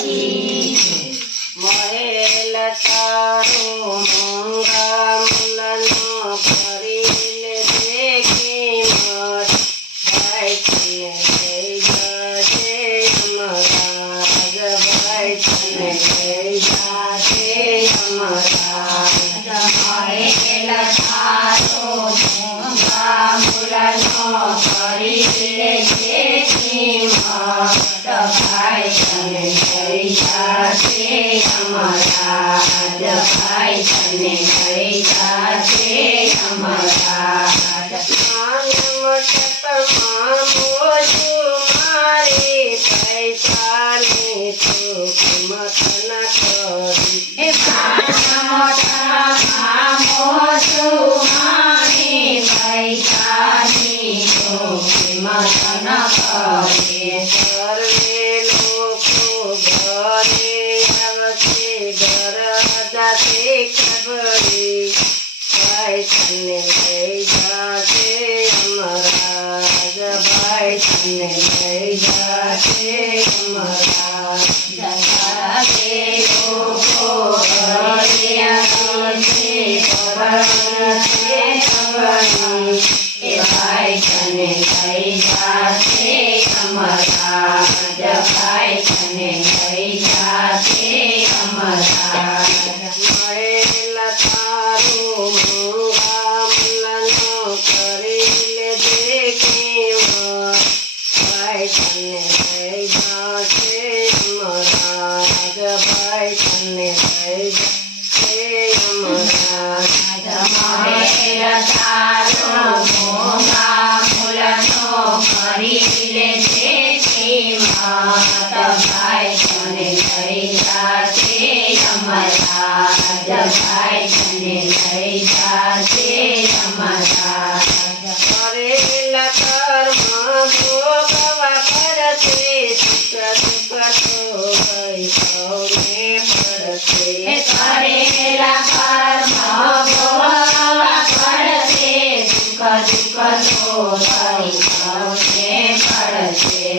કી મહેલ તારો મોંઘા મૂલનો કરી લે દેખી મત ભાઈ તને લઈ જાજે અમરાજ ભાઈ તને લઈ જાજે અમરાજ મહેલ તારો મોંઘા મૂલનો કરી લે દેખી મત ભાઈ તને લઈ જાજે અમરાજ ભાઈ તને લઈ જાજે અમરાજ મંડપમાં મોજું મારી પૈસાની તું કિંમત ન કરી મોટામાં મોજું મારી પૈસાની તું કિંમત ન કરી સર્વે લોકો ઘરે આવશે ઘર જાતે ખબરી ભાઈ તને લઈ જાજે અમરાજ ભાઈ તને લઈ જાજે અમરાજ જાતે લોકો ઘરે આવશે ઘર ખબરી એ ભાઈ તને લઈ જાજે અમરાજ ભાઈ તને લઈ જાજે અમરાજ મહેલ તારું મોંઘા મૂલનો કરી લે દેખી મત ભાઈ તને લઈ જાજે અમરાજ ભાઈ તને લઈ જાજે અમરાજ મહેલ તારું મોંઘા મૂલનો કરી લે દેખી મત ભાઈ તને લઈ જાજે અમરાજ ભાઈ તને લઈ જાજે અમરાજ કરેલ કર્મ ભોગવા પડશે સુખ દુઃખ તો ભાઈ સૌને પડશે કરેલા કર્મ ભોગવા પડશે સુખ દુઃખ તો ભાઈ સૌને પડશે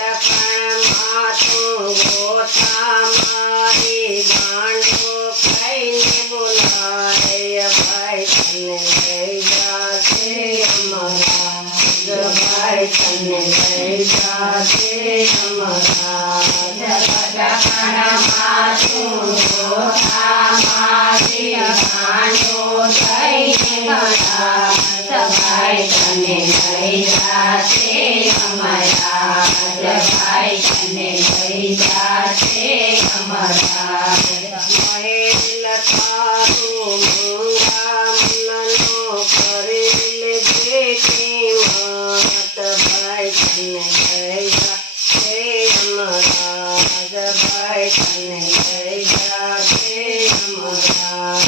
પટકણમાં તું ગોઠા મારી ગાંડો ખાઈને બોલાય ભાઈ તને લઈ જાજે અમરાજ ભાઈ તને લઈ જાજે અમરાજ પટકણમાં તું ગોઠા મારી ગાંડો ખાઈને બોલાય ભાઈ તને લઈ જાજે અમરાજ ભાઈ તને લઈ જાજે અમરાજ મહેલ તારું મોંઘા મૂલનો કરી લે દેખી મત ભાઈ તને લઈ જાજે અમરાજ ભાઈ તને લઈ જાજે અમરાજ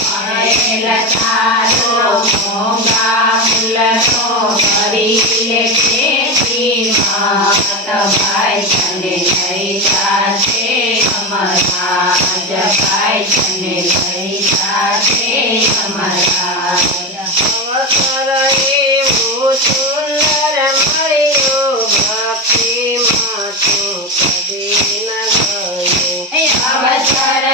મહેલ તારો મોંઘા મૂલનો કરી લે દેખી મત ભાઈ તને લઈ જાજે અમરાજ ભાઈ તને લઈ જાજે અમરાજ અવસર એવું સુંદર મળ્યું ભક્તિમાં તું કદી ન ગયું અવસર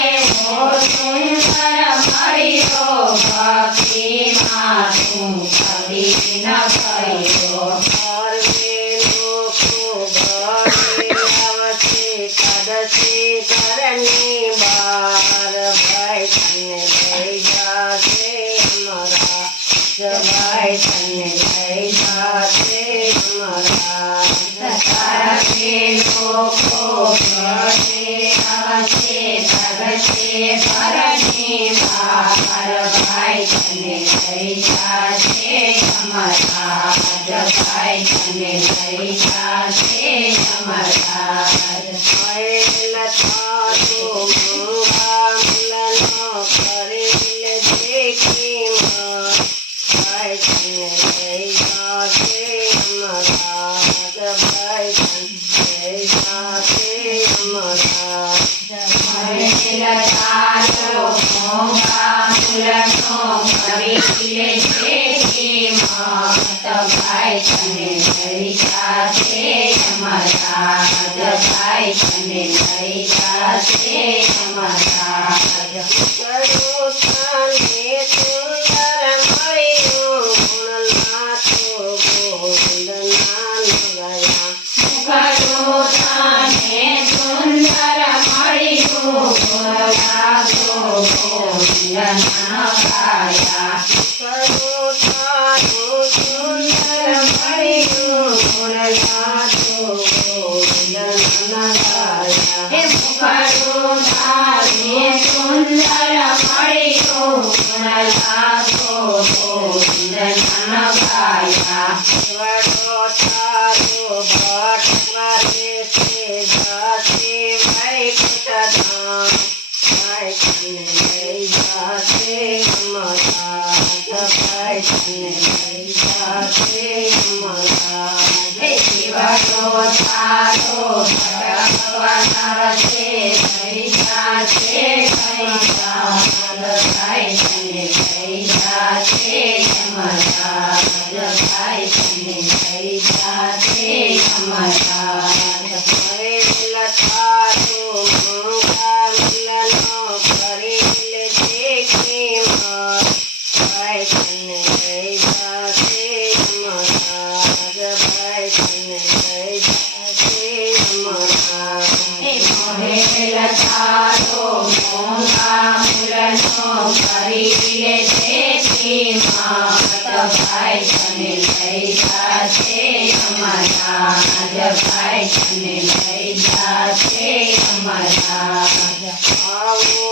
એવું સુંદર મળ્યો ભક્તિમાં તું કદી ન ગયો સર્વે લોકો ઘરે આવશે કદશે ઘરની બહાર ભાઈ તને લઈ જાજે અમરાજ ભાઈ તને લઈ જાજે અમરાજ સર્વે લોકો ઘરે આવશે કદશે ઘરની બહાર ભાઈ તને લઈ જાજે અમરાજ ભાઈ તને લઈ જાજે અમરાજ મહેલ તારું મોંઘા મૂલનો કરી લે દેખી મત ભાઈ તને લઈ જાજે અમરાજ ભાઈ તને લઈ જાજે અમરાજ મહેલ તારું મોંઘા મૂલનો કરી લે દેખી મત ભાઈ તને લઈ જાજે અમરાજ ભાઈ ભાઈ તને લઈ જાશે અમારા કરો તને સુંદર મળ્યું ગુણના તો ગોવિંદના નગયા મુખડો તને સુંદર મળ્યું ગુણગાતો ગોવિંદના ગાયા કરો તારું સુંદર મળ્યું ગુણના તો ગોવિંદના નગયા હે મુખડો તારે સુંદર મળ્યું ગુણગાતો ગોવિંદના ગાયા વડો તારો ભટ્ટ કરે છે જાતે વૈકુંઠ ધામ ભાઈ તને લઈ જાશે અમારા ભાઈ તને લઈ જાશે અમારા હે શિવડો તારો ભટકવાનાર છે લઈ જાશે કૈલાસ ભાઈ તને લઈ જાશે યમરાજ ભાઈ તને લઈ જાશે યમરાજ કરેલ તારો મોંઘા મિલનો કરેલ છે કિંમત ભાઈ તને લઈ જાશે અમારા ભાઈ તને લઈ જાશે અમારા હે મોહેલ તારો મોંઘા મૂલનો કરી લે છે કિંમત ભાઈ તને લઈ જાશે યમરાજ ભાઈ તને લઈ જાશે યમરાજ આવો